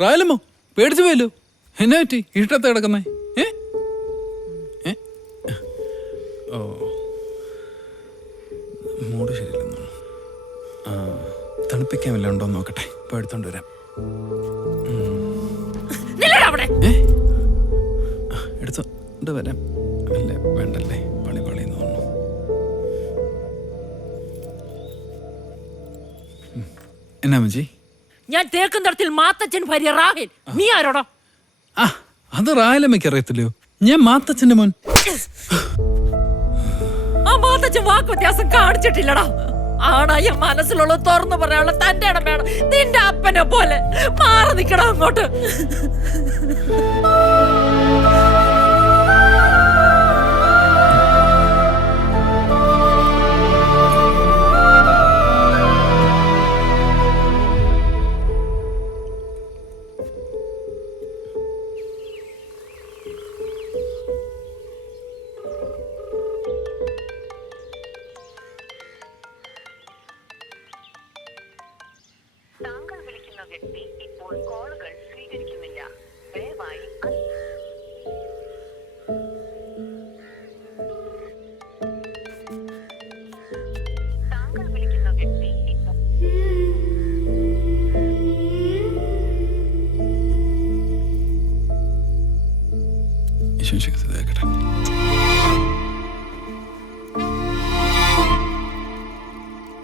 റായലമ്മോ പേടിച്ചു പോയല്ലോ. എന്നാ പറ്റി ഇഷ്ടത്തെ കിടക്കുന്നേ? ഓ മൂട് ശരിയല്ലെന്നോ. തണുപ്പിക്കാൻ വല്ല ഉണ്ടോ നോക്കട്ടെ, ഇപ്പൊ എടുത്തോണ്ട് വരാം. എടുത്തോണ്ട് വരാം. അല്ലേ വേണ്ടല്ലേ, പണി പണിയെന്ന് തോന്നുന്നു. എന്നാ മജി? ഞാൻ തേക്കുന്തടത്തിൽ മാത്തച്ഛൻ ഭാര്യ റാഹിൽ. നീ ആരോടോ? ആ അത് റായലമ്മയ്ക്ക് അറിയത്തില്ലയോ, ഞാൻ മാത്തച്ഛന്റെ മോൻ. ആ മാത്തച്ഛൻ വാക്ക് വ്യത്യാസം കാണിച്ചിട്ടില്ലടാ. ആണായ മനസ്സിലുള്ള തുറന്നു പറയാനുള്ള തന്റെ ഇടം വേണം. നിന്റെ അപ്പനെ പോലെ മാറി നിക്കണം അങ്ങോട്ട്. താങ്കൾ വിളിക്കുന്ന വ്യക്തി ഇപ്പോൾ കോളുകൾ സ്വീകരിക്കുന്നില്ല. ദയവായി താങ്കൾ വിളിക്കുന്ന വ്യക്തി ഇപ്പോൾ ഈശോ